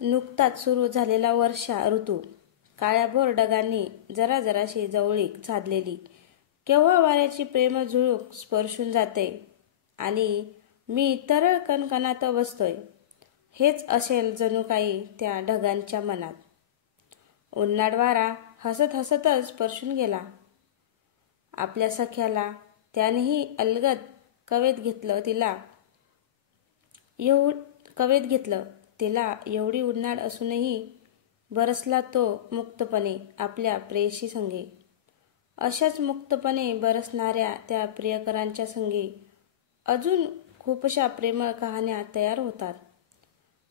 नुकताच सुरू झालेला वर्षा ऋतू, काळ्याभोर ढगांनी जरा जराशी जवळीक साधलेली केव्हा वाऱ्याची प्रेम झुळूक स्पर्शून जाते आणि मी तरळ कणकणात बसतोय. हेच असेल जणू काही त्या ढगांच्या मनात. उन्हाळ वारा हसत हसतच स्पर्शून गेला. आपल्या सख्याला त्यानेही अलगद कवेत घेतलं. तिला एवढी उन्हाळ असूनही बरसला तो मुक्तपणे आपल्या प्रेयसी संगे. अशाच मुक्तपणे बरसणाऱ्या त्या प्रियकरांच्या संगे अजून खूपशा प्रेमळ कहाण्या तयार होतात,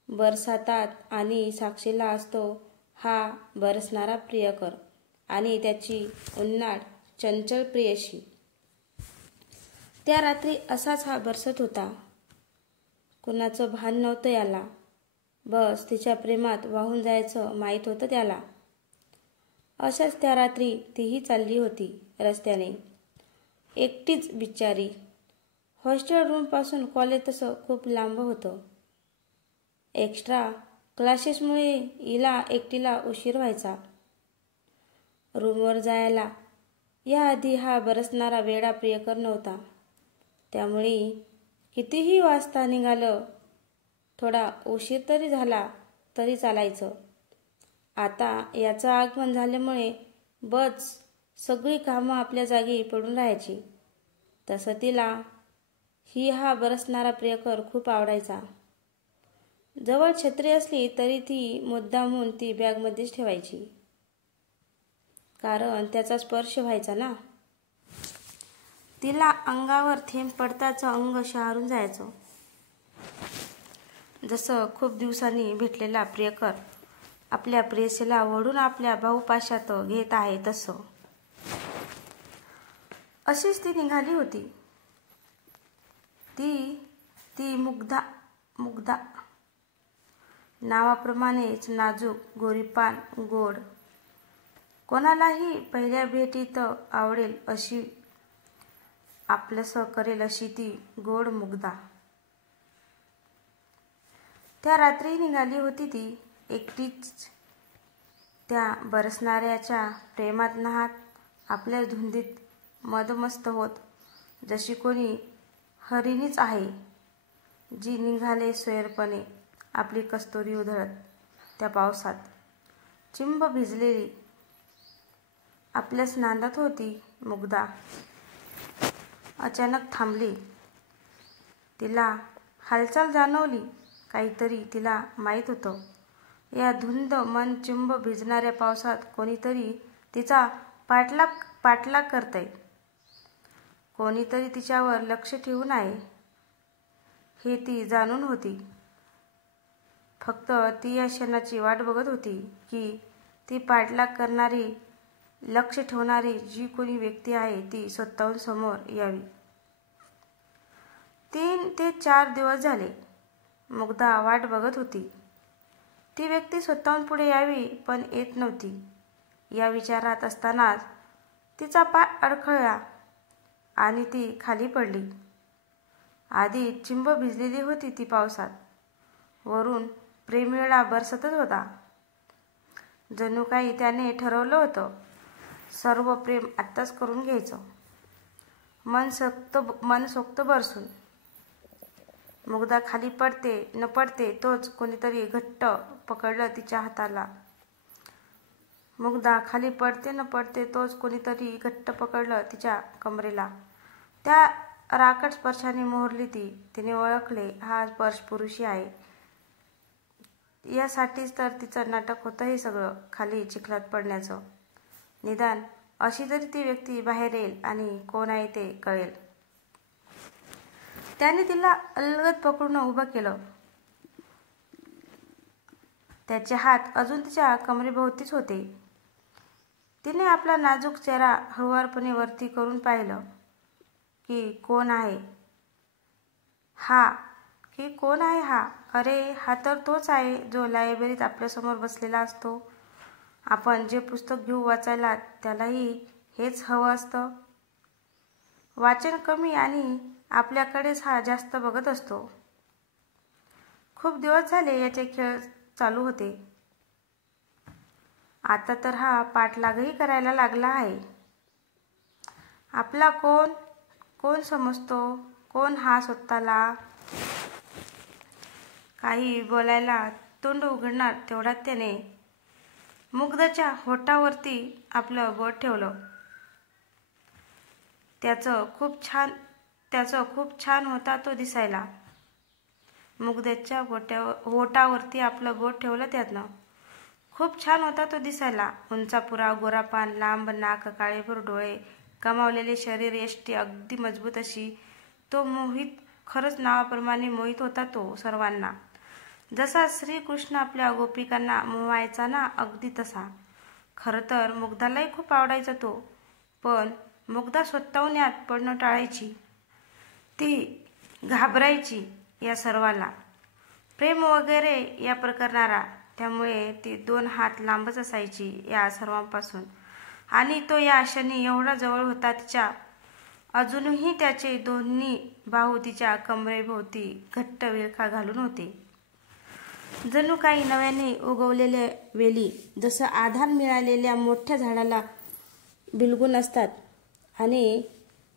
बरसातात आणि साक्षीला असतो हा बरसणारा प्रियकर आणि त्याची उन्हाळ चंचल प्रेयसी. त्या रात्री असाच हा बरसत होता. कुणाचं भान नव्हतं याला. बस तिच्या प्रेमात वाहून जायचं माहीत होतं त्याला. अशाच त्या रात्री तीही चालली होती रस्त्याने, एकटीच बिचारी. हॉस्टेल रूमपासून कॉलेज तसं खूप लांब होतं. एक्स्ट्रा क्लासेसमुळे हिला एकटीला उशीर व्हायचा रूमवर जायला. याआधी हा बरसणारा वेडा प्रियकर नव्हता, त्यामुळे कितीही वाजता निघालं, थोडा उशीर तरी झाला तरी चालायचं. आता याचं आगमन झाल्यामुळे बस सगळी कामं आपल्या जागी पडून राहायची. तसं तिला हा बरसणारा प्रियकर खूप आवडायचा. जवळ छत्री असली तरी ती मुद्दामून ती बॅगमध्येच ठेवायची, कारण त्याचा स्पर्श व्हायचा ना. तिला अंगावर थेंब पडताच अंग शहारून जायचं. जसं खूप दिवसांनी भेटलेला प्रियकर आपल्या प्रेयसीला ओढून आपल्या बाहुपाशात घेत आहे तसं. अशीच ती निघाली होती. ती मुग्धा नावाप्रमाणेच नाजूक, गोरीपान, गोड, कोणालाही पहिल्या भेटीत आवडेल अशी, आपलंसं करेल अशी ती गोड मुग्धा. त्या रात्री निघाली होती ती एकटीच. त्या बरसणाऱ्याच्या प्रेमात न्हात, आपल्या धुंदीत मदमस्त होत, जशी कोणी हरिणीच आहे जी निघाले सोयरपणे आपली कस्तुरी उधळत. त्या पावसात चिंब भिजलेली आपल्याच नांदात होती मुग्धा. अचानक थांबली. तिला हालचाल जाणवली. काहीतरी तिला माहीत होतं. या धुंद मन चिंब भिजणाऱ्या पावसात कोणीतरी तिचा पाठलाग करतंय. कोणीतरी तिच्यावर लक्ष ठेवून आहे हे ती जाणून होती. फक्त ती या क्षणाची वाट बघत होती की ती पाठलाग करणारी, लक्ष ठेवणारी जी कोणी व्यक्ती आहे ती स्वतःहून समोर यावी. 3 ते 4 दिवस झाले मुग्धा वाट बघत होती. ती व्यक्ती स्वतःहून पुढे यावी, पण येत नव्हती. या विचारात असतानाच तिचा पाय अडखळला आणि ती खाली पडली. आधी चिंब भिजलेली होती ती पावसात, वरून प्रेमवेळा बरसतच होता. जणू काही त्याने ठरवलं होतं सर्व प्रेम आत्ताच करून घ्यायचं. मन सोक्त बरसून. मुग्धा खाली पडते न पडते तोच कोणीतरी घट्ट पकडलं तिच्या हाताला. मुग्धा खाली पडते न पडते तोच कोणीतरी घट्ट पकडलं तिच्या कमरेला. त्या राकट स्पर्शाने मोहरली ती. तिने ओळखले हा स्पर्श पुरुषी आहे. यासाठीच तर तिचं नाटक होतं हे सगळं खाली चिखलात पडण्याचं. निदान अशी तरी ती व्यक्ती बाहेर येईल आणि कोण आहे ते कळेल. त्याने तिला अलगद पकडून उभं केलं. त्याचे हात अजून तिच्या कमरेभोवतीच होते. तिने आपला नाजूक चेहरा हळुवारपणे वरती करून पाहिलं की कोण आहे हा. अरे, हा तर तोच आहे जो लायब्ररीत आपल्यासमोर बसलेला असतो. आपण जे पुस्तक घेऊ वाचायला त्यालाही हेच हवं असतं. वाचन कमी आणि आपल्याकडेच हा जास्त बघत असतो. खूप दिवस झाले याचे खेळ चालू होते. आता तर हा पाठलागही करायला लागला आहे. आपला कोण कोण समजतो, कोण हा स्वतःला. काही बोलायला तोंड उघडणार तेवढ्यात त्याने मुग्धाच्या होठावरती आपलं बोट ठेवलं. त्याचं खूप छान होता तो दिसायला. मुग्धाच्या होठावरती आपलं बोट ठेवलं त्यानं. खूप छान होता तो दिसायला. उंचापुरा, गोरापान, लांब नाक, काळेभोर डोळे, कमावलेले शरीर, यष्टी अगदी मजबूत अशी. तो मोहित, खरंच नावाप्रमाणे मोहित होता तो सर्वांना. जसा श्रीकृष्ण आपल्या गोपिकांना मोहायचा ना, अगदी तसा. खरं तर मुग्धालाही खूप आवडायचा तो, पण मुग्धा स्वतःहून यात पडणं टाळायची. ती घाबरायची या सर्वाला, प्रेम वगैरे या प्रकरणाला. त्यामुळे ती 2 हात लांबच असायची या सर्वांपासून. आणि तो या क्षणी एवढा जवळ होता तिच्या. अजूनही त्याचे दोन्ही बाहू तिच्या कमरेभोवती घट्ट विळखा घालून होते. जणू काही नव्याने उगवलेल्या वेली जसं आधार मिळालेल्या मोठ्या झाडाला बिलगून असतात आणि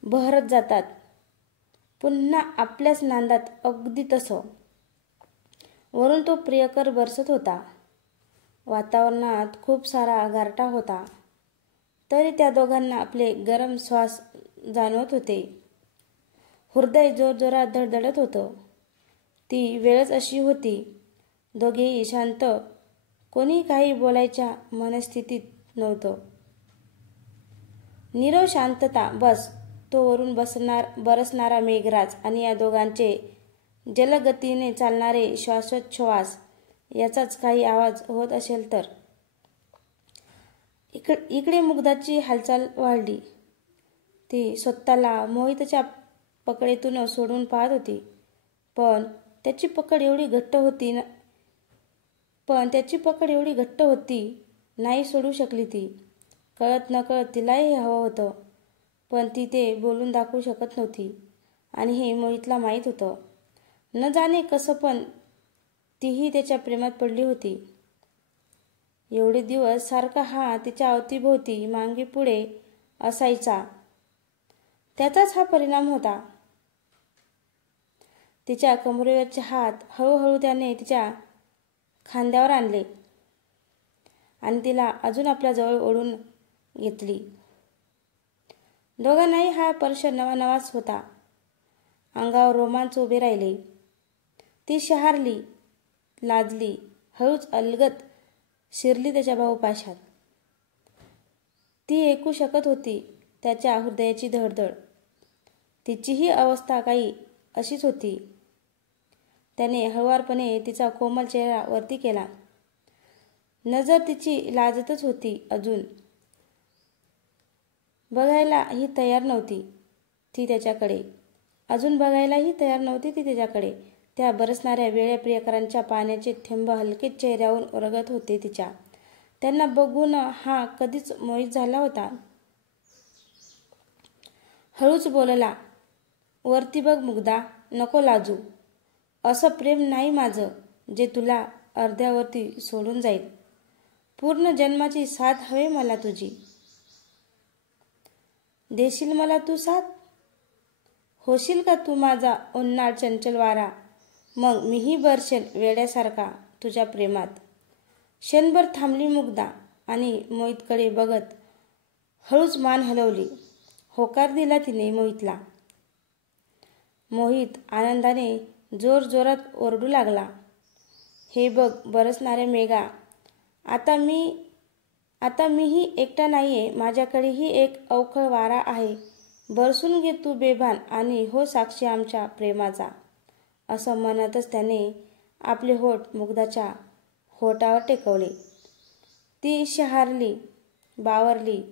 बहरत जातात पुन्हा आपल्याच नांदात, अगदी तसं. वरून तो प्रियकर बरसत होता. वातावरणात खूप सारा गारठा होता, तरी त्या दोघांना आपले गरम श्वास जाणवत होते. हृदय जोरजोरात धडधडत होतं. ती वेळच अशी होती. दोघेही शांत, कोणी काही बोलायच्या मनस्थितीत नव्हतं. नीरव शांतता. बस तो वरून बरसणारा मेघराज आणि या दोघांचे जलगतीने चालणारे श्वासोच्छ्वास याचाच काही आवाज होत असेल तर. इकडे मुग्धाची हालचाल वाढली. ती स्वतःला मोहितच्या पकडेतून सोडून पाहत होती, पण त्याची पकड एवढी घट्ट होती, नाही सोडू शकली ती. कळत नकळत तिलाही हवं होतं, पण ती ते बोलून दाखवू शकत नव्हती. आणि हे मोहितला माहीत होतं. न जाणे कसं, पण तीही त्याच्या प्रेमात पडली होती. एवढे दिवस सारखा हा तिच्या अवतीभोवती मागे पुढे असायचा, त्याचाच हा परिणाम होता. तिच्या कमरेवरचे हात हळूहळू त्याने तिच्या खांद्यावर आणले आणि तिला अजून आपल्या जवळ ओढून घेतली. दोघांनाही हा स्पर्श नवाच होता. अंगावर रोमांच उभे राहिले. ती शहारली, लाजली, हळूच अलगद शिरली त्याच्या बाहुपाशात. ती ऐकू शकत होती त्याच्या हृदयाची धडधड. तिचीही अवस्था काही अशीच होती. त्याने हळुवारपणे तिचा कोमल चेहरा वरती केला. नजर तिची लाजतच होती. अजून बघायलाही तयार नव्हती ती त्याच्याकडे. त्या बरसणाऱ्या वेड्या प्रियकरांच्या पाण्याचे थेंब हलकेच चेहऱ्यावरून ओरगत होते तिच्या. त्यांना बघून हा कधीच मोहित झाला होता. हळूच बोलला, वरती बघ मुग्धा, नको लाजू. असं प्रेम नाही माझं जे तुला अर्ध्यावरती सोडून जाईल. पूर्ण जन्माची साथ हवी मला तुझी. देशील मला तू साथ? होशील का तू माझा उन्नाळ चंचल वारा? मग मीही बरसेन वेड्यासारखा तुझ्या प्रेमात. क्षणभर थांबली मुग्धा आणि मोहितकडे बघत हळूच मान हलवली. होकार दिला तिने मोहितला. मोहित आनंदाने जोरजोरात ओरडू लागला, हे बघ बरसणाऱ्या मेघा, आता मीही एकटा नाहीये. माझ्याकडेही एक अवखळ वारा आहे. बरसून घे तू बेभान आणि हो साक्षी आमच्या प्रेमाचा. असं म्हणतच त्याने आपले होठ मुग्धाच्या होठावर टेकवले. ती शहारली, बावरली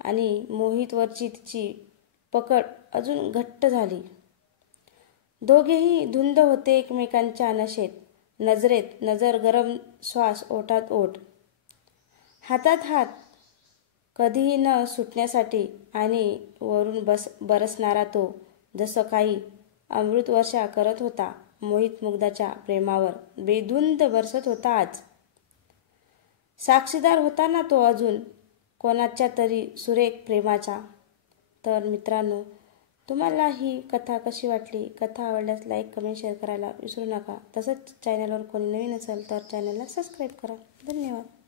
आणि मोहितवरची तिची पकड अजून घट्ट झाली. दोघेही धुंद होते एकमेकांच्या नशेत. नजरेत नजर, गरम श्वास ओठात ओठ, हातात हात, कधीही न सुटण्यासाठी. आणि वरून बरसणारा तो जसं काही अमृतवर्षा करत होता. मोहित मुग्धाच्या प्रेमावर बेधुंद बरसत होता आज. साक्षीदार होता ना तो अजून कोणाच्या तरी सुरेख प्रेमाचा. तर मित्रांनो, तुम्हाला ही कथा कशी वाटली? कथा आवडल्यास लाईक, कमेंट, शेअर करायला विसरू नका. तसंच चॅनलवर कोणी नवीन असेल तर चॅनलला सबस्क्राईब करा. धन्यवाद.